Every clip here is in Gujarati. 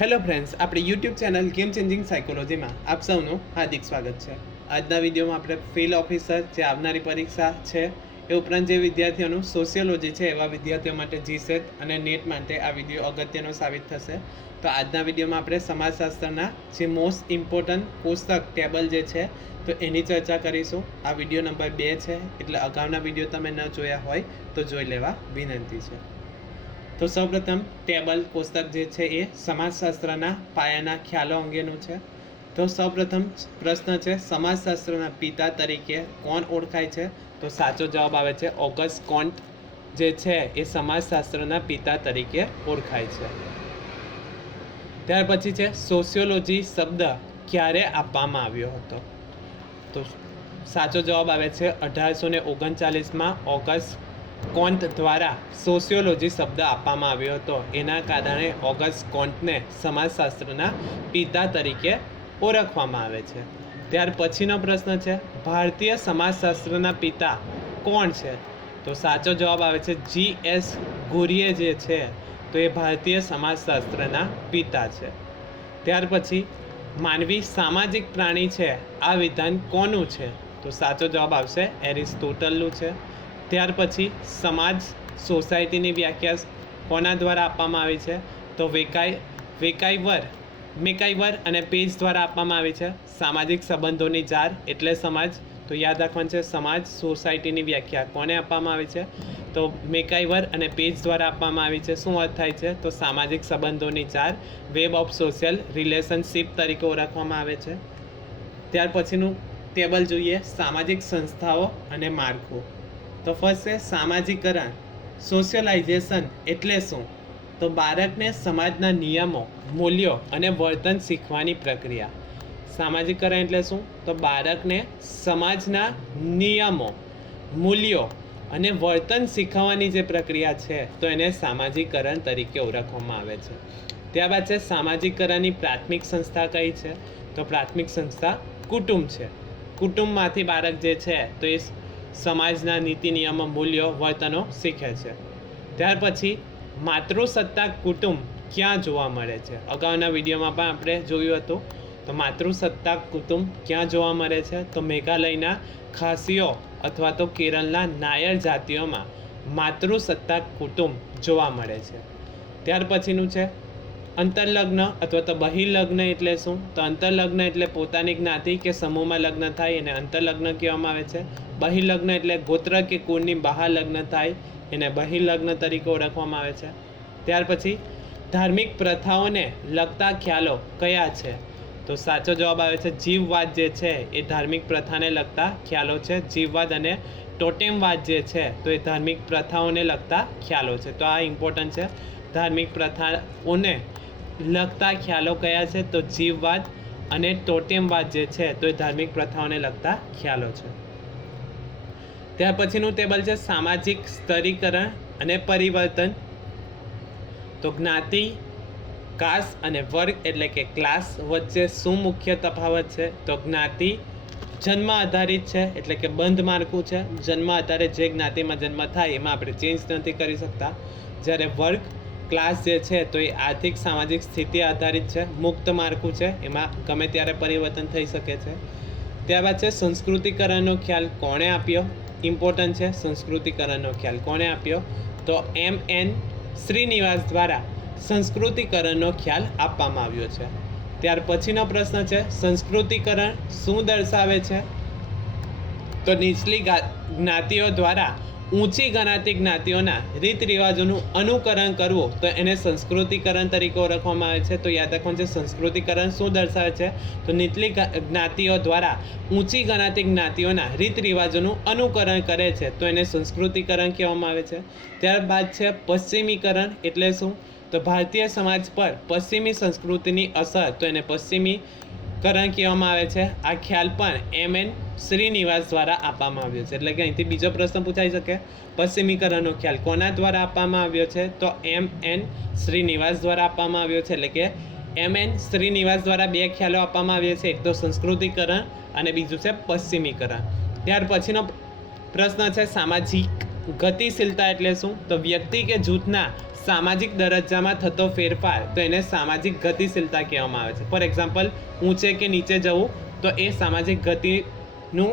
હેલો ફ્રેન્ડ્સ, આપણી યુટ્યુબ ચેનલ ગેમ ચેન્જિંગ સાયકોલોજીમાં આપ સૌનું હાર્દિક સ્વાગત છે. આજના વિડીયોમાં આપણે ફિલ્ડ ઓફિસર જે આવનારી પરીક્ષા છે એ ઉપરાંત જે વિદ્યાર્થીઓનું સોશિયોલોજી છે એવા વિદ્યાર્થીઓ માટે જીસેટ અને નેટ માટે આ વિડીયો અગત્યનો સાબિત થશે. તો આજના વિડીયોમાં આપણે સમાજશાસ્ત્રના જે મોસ્ટ ઇમ્પોર્ટન્ટ કોષ્ટક ટેબલ જે છે તો એની ચર્ચા કરીશું. આ વિડીયો નંબર 2 છે, એટલે અગાઉના વિડીયો તમે ન જોયા હોય તો જોઈ લેવા વિનંતી છે. તો સૌપ્રથમ ટેબલ કોષ્ટક જે છે એ સમાજશાસ્ત્રના પાયાના ખ્યાલો અંગેનું છે. તો સૌપ્રથમ પ્રશ્ન છે, સમાજશાસ્ત્રના પિતા તરીકે કોણ ઓળખાય છે? તો સાચો જવાબ આવે છે ઓગસ્ટ કોન્ટ જે છે એ સમાજશાસ્ત્રના પિતા તરીકે ઓળખાય છે. ત્યાર પછી છે સોશિયોલોજી શબ્દ ક્યારે આપવામાં આવ્યો હતો? તો સાચો જવાબ આવે છે 1839માં ઓગસ્ટ કોન્ટ દ્વારા સોશિયોલોજી શબ્દ આપવામાં આવ્યો હતો. એના કારણે ઓગસ્ટ કોન્ટને સમાજશાસ્ત્રના પિતા તરીકે ઓળખવામાં આવે છે. ત્યાર પછીનો પ્રશ્ન છે, ભારતીય સમાજશાસ્ત્રના પિતા કોણ છે? તો સાચો જવાબ આવે છે G.S. ઘુરીએ જે છે તો એ ભારતીય સમાજશાસ્ત્રના પિતા છે. ત્યાર પછી માનવી સામાજિક પ્રાણી છે, આ વિધાન કોનું છે? તો સાચો જવાબ આવશે એરિસ્ટોટલનું છે. ત્યાર પછી સમાજ સોસાયટીની વ્યાખ્યા કોના દ્વારા આપવામાં આવી છે? તો મેકાઈવર અને પેજ દ્વારા આપવામાં આવી છે. સામાજિક સંબંધોની જાળ એટલે સમાજ. તો યાદ રાખવાનું છે સમાજ સોસાયટીની વ્યાખ્યા કોને આપવામાં આવી છે? તો મેકાઈવર અને પેજ દ્વારા આપવામાં આવી છે. શું અર્થ થાય છે? તો સામાજિક સંબંધોની જાળ વેબ ઓફ સોશિયલ રિલેશનશિપ તરીકે ઓળખવામાં આવે છે. ત્યાર પછીનું ટેબલ જોઈએ, સામાજિક સંસ્થાઓ અને માળખું. તો ફર્સ્ટ છે સામાજિકરણ. સોશિયલાઇઝેશન એટલે શું? તો બાળકને સમાજના નિયમો, મૂલ્યો અને વર્તન શીખવાની પ્રક્રિયા. સામાજિકરણ એટલે શું? તો બાળકને સમાજના નિયમો, મૂલ્યો અને વર્તન શીખવવાની જે પ્રક્રિયા છે તો એને સામાજિકરણ તરીકે ઓળખવામાં આવે છે. ત્યારબાદ છે સામાજિકરણની પ્રાથમિક સંસ્થા કઈ છે? તો પ્રાથમિક સંસ્થા કુટુંબ છે. કુટુંબમાંથી બાળક જે છે તો એ સમાજના નીતિ નિયમો, મૂલ્યો, વર્તનો શીખે છે. ત્યાર પછી માતૃસત્તાક કુટુંબ ક્યાં જોવા મળે છે? અગાઉના વિડીયોમાં પણ આપણે જોયું હતું. તો માતૃસત્તાક કુટુંબ ક્યાં જોવા મળે છે? તો મેઘાલયના ખાસીઓ અથવા તો કેરળના નાયર જાતિઓમાં માતૃસત્તાક કુટુંબ જોવા મળે છે. ત્યાર પછીનું છે અંતરલગ્ન અથવા તો બહિર્લગ્ન એટલે શું? તો અંતરલગ્ન એટલે પોતાની જ્ઞાતિ કે સમૂહમાં લગ્ન થાય એને અંતરલગ્ન કહેવામાં આવે છે. બહિર્લગ્ન એટલે ગોત્ર કે કુળની બહાર લગ્ન થાય એને બહિર્લગ્ન તરીકે ઓળખવામાં આવે છે. ત્યાર પછી ધાર્મિક પ્રથાઓને લગતા ખ્યાલો કયા છે? તો સાચો જવાબ આવે છે જીવવાદ જે છે એ ધાર્મિક પ્રથાને લગતા ખ્યાલો છે. જીવવાદ અને ટોટેમવાદ જે છે તો એ ધાર્મિક પ્રથાઓને લગતા ખ્યાલો છે. તો આ ઇમ્પોર્ટન્ટ છે. ધાર્મિક પ્રથાઓને લગતા ખ્યાલો કયા છે? તો જીવવાદ અને ટોટેમવાદ જે છે તો એ ધાર્મિક પ્રથાઓને લગતા ખ્યાલો છે. ત્યાર પછીનું ટેબલ છે સામાજિક સ્તરીકરણ અને પરિવર્તન. તો જ્ઞાતિ, કાસ્ટ અને વર્ગ એટલે કે ક્લાસ વચ્ચે શું મુખ્ય તફાવત છે? તો જ્ઞાતિ જન્મ આધારિત છે એટલે કે બંધ માળખું છે. જન્મ આધારિત જે જ્ઞાતિમાં જન્મ થાય એમાં આપણે ચેન્જ નથી કરી શકતા. જ્યારે વર્ગ ક્લાસ જે છે તો એ આર્થિક સામાજિક સ્થિતિ આધારિત છે, મુક્ત માળખું છે, એમાં ગમે ત્યારે પરિવર્તન થઈ શકે છે. ત્યારબાદ છે સંસ્કૃતિકરણનો ખ્યાલ કોણે આપ્યો? ઇમ્પોર્ટન્ટ છે સંસ્કૃતિકરણનો ખ્યાલ કોણે આપ્યો? તો M.N. શ્રીનિવાસ દ્વારા સંસ્કૃતિકરણનો ખ્યાલ આપવામાં આવ્યો છે. ત્યાર પછીનો પ્રશ્ન છે સંસ્કૃતિકરણ શું દર્શાવે છે? તો નીચલી જ્ઞાતિઓ દ્વારા ઊંચી ગણાતી જ્ઞાતિઓના રીત રિવાજોનું અનુકરણ કરવું તો એને સંસ્કૃતિકરણ તરીકે ઓળખવામાં આવે છે. તો યાદ રાખવાનું છે સંસ્કૃતિકરણ શું દર્શાવે છે? તો નીચલી જ્ઞાતિઓ દ્વારા ઊંચી ગણાતી જ્ઞાતિઓના રીત રિવાજોનું અનુકરણ કરે છે તો એને સંસ્કૃતિકરણ કહેવામાં આવે છે. ત્યારબાદ છે પશ્ચિમીકરણ એટલે શું? તો ભારતીય સમાજ પર પશ્ચિમી સંસ્કૃતિની અસર તો એને પશ્ચિમીકરણ કહેવામાં આવે છે. આ ખ્યાલ પણ M.N. શ્રીનિવાસ દ્વારા આપવામાં આવ્યો છે. એટલે કે અહીંથી બીજો પ્રશ્ન પૂછાઈ શકે, પશ્ચિમીકરણનો ખ્યાલ કોના દ્વારા આપવામાં આવ્યો છે? તો M.N. શ્રીનિવાસ દ્વારા આપવામાં આવ્યો છે. એટલે કે M.N. શ્રીનિવાસ દ્વારા બે ખ્યાલો આપવામાં આવ્યા છે, એક તો સંસ્કૃતિકરણ અને બીજું છે પશ્ચિમીકરણ. ત્યાર પછીનો પ્રશ્ન છે સામાજિક ગતિશીલતા એટલે શું? તો વ્યક્તિ કે જૂથના સામાજિક દરજ્જામાં થતો ફેરફાર તો એને સામાજિક ગતિશીલતા કહેવામાં આવે છે. ફોર એક્ઝામ્પલ, ઊંચે કે નીચે જવું તો એ સામાજિક ગતિનું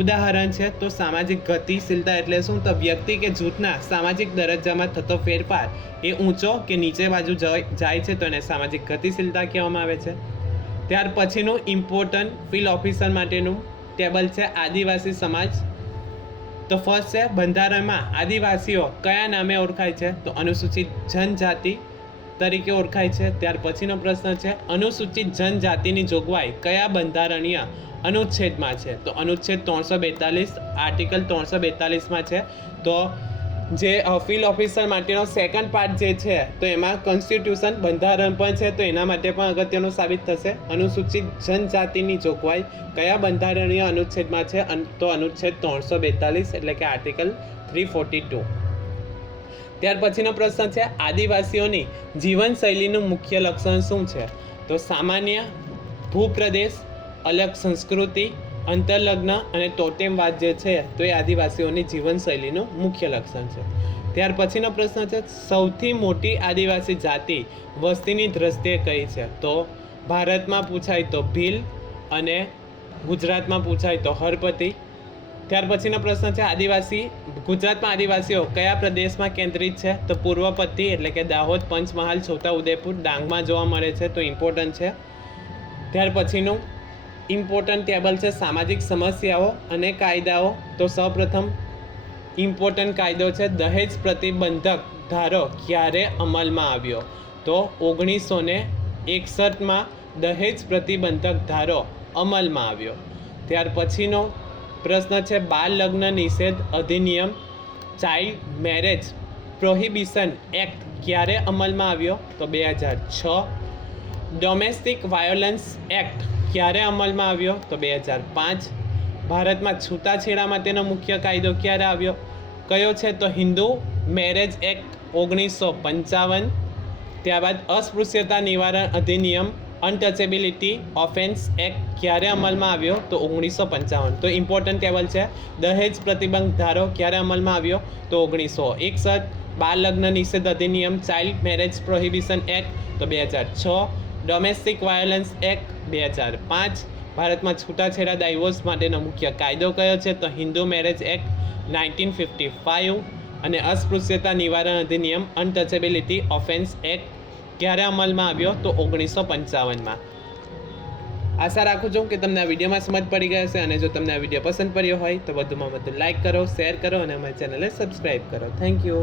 ઉદાહરણ છે. તો સામાજિક ગતિશીલતા એટલે શું? તો વ્યક્તિ કે જૂથના સામાજિક દરજ્જામાં થતો ફેરફાર એ ઊંચો કે નીચે બાજુ જાય છે તો એને સામાજિક ગતિશીલતા કહેવામાં આવે છે. ત્યાર પછીનું ઇમ્પોર્ટન્ટ ફિલ્ડ ઓફિસર માટેનું ટેબલ છે આદિવાસી સમાજ. તો ફર્સ્ટ છે બંધારણમાં આદિવાસીઓ કયા નામે ઓળખાય છે? તો અનુસૂચિત જનજાતિ તરીકે ઓળખાય છે. ત્યાર પછીનો પ્રશ્ન છે અનુસૂચિત જનજાતિની જોગવાઈ કયા બંધારણીય અનુચ્છેદમાં છે? તો અનુચ્છેદ 342 આર્ટિકલ 342માં છે. તો જે ફિલ્ડ ઓફિસર માટેનો સેકન્ડ પાર્ટ જે છે તો એમાં કોન્સ્ટિટ્યુશન બંધારણ પણ છે, તો એના માટે પણ અગત્યનું સાબિત થશે. અનુસૂચિત જનજાતિની જોગવાઈ કયા બંધારણીય અનુચ્છેદમાં છે? તો અનુચ્છેદ 342 એટલે કે આર્ટિકલ 342. ત્યાર પછીનો પ્રશ્ન છે આદિવાસીઓની જીવનશૈલીનું મુખ્ય લક્ષણ શું છે? તો સામાન્ય ભૂપ્રદેશ, અલગ સંસ્કૃતિ, અંતરલગ્ન અને ટોટેમવાદ જે છે તો એ આદિવાસીઓની જીવનશૈલીનું મુખ્ય લક્ષણ છે. ત્યાર પછીનો પ્રશ્ન છે સૌથી મોટી આદિવાસી જાતિ વસ્તીની દ્રષ્ટિએ કઈ છે? તો ભારતમાં પૂછાય તો ભીલ અને ગુજરાતમાં પૂછાય તો હરપતિ. ત્યાર પછીનો પ્રશ્ન છે ગુજરાતમાં આદિવાસીઓ કયા પ્રદેશમાં કેન્દ્રિત છે? તો પૂર્વપટ્ટી એટલે કે દાહોદ, પંચમહાલ, છોટાઉદેપુર, ડાંગમાં જોવા મળે છે, તો ઇમ્પોર્ટન્ટ છે. ત્યાર પછીનું ઇમ્પોર્ટન્ટ ટેબલ છે સામાજિક સમસ્યાઓ અને કાયદાઓ. તો સૌપ્રથમ ઇમ્પોર્ટન્ટ કાયદો છે દહેજ પ્રતિબંધક ધારો ક્યારે અમલમાં આવ્યો? તો 1961માં દહેજ પ્રતિબંધક ધારો અમલમાં આવ્યો. ત્યાર પછીનો પ્રશ્ન છે બાળ લગ્ન નિષેધ અધિનિયમ ચાઇલ્ડ મેરેજ પ્રોહિબિશન એક્ટ ક્યારે અમલમાં આવ્યો? તો 2006. ડોમેસ્ટિક વાયોલન્સ એક્ટ ક્યારે અમલમાં આવ્યો? તો 2005. ભારતમાં છૂટાછેડા માટેનો મુખ્ય કાયદો ક્યારે આવ્યો? કયો છે? તો હિન્દુ મેરેજ એક્ટ 1955. ત્યારબાદ અસ્પૃશ્યતા નિવારણ અધિનિયમ અનટચેબિલિટી ઓફેન્સ એક્ટ ક્યારે અમલમાં આવ્યો? તો 1955. તો ઇમ્પોર્ટન્ટ ટેબલ છે દહેજ પ્રતિબંધ ધારો ક્યારે અમલમાં આવ્યો? તો 1961. બાળ લગ્ન નિષેધ અધિનિયમ ચાઇલ્ડ મેરેજ પ્રોહિબિશન એક્ટ તો 2006. Domestic violence act 2005. ભારતમાં છૂટાછેડા ડાયવોર્સ માટેનો મુખ્ય કાયદો કયો છે? તો હિન્દુ મેરેજ એક્ટ 1955. અને અસ્પૃશ્યતા નિવારણ અધિનિયમ અનટચેબિલિટી ઓફેન્સ એક્ટ ક્યારે અમલમાં આવ્યો? તો 1955માં. આશા રાખું છું કે તમને આ વિડીયોમાં સમજ પડી ગઈ હશે, અને જો તમને આ વિડીયો પસંદ પડ્યો હોય તો વધુમાં વધુ લાઇક કરો, શેર કરો અને અમારી ચેનલને સબસ્ક્રાઈબ કરો. Thank you.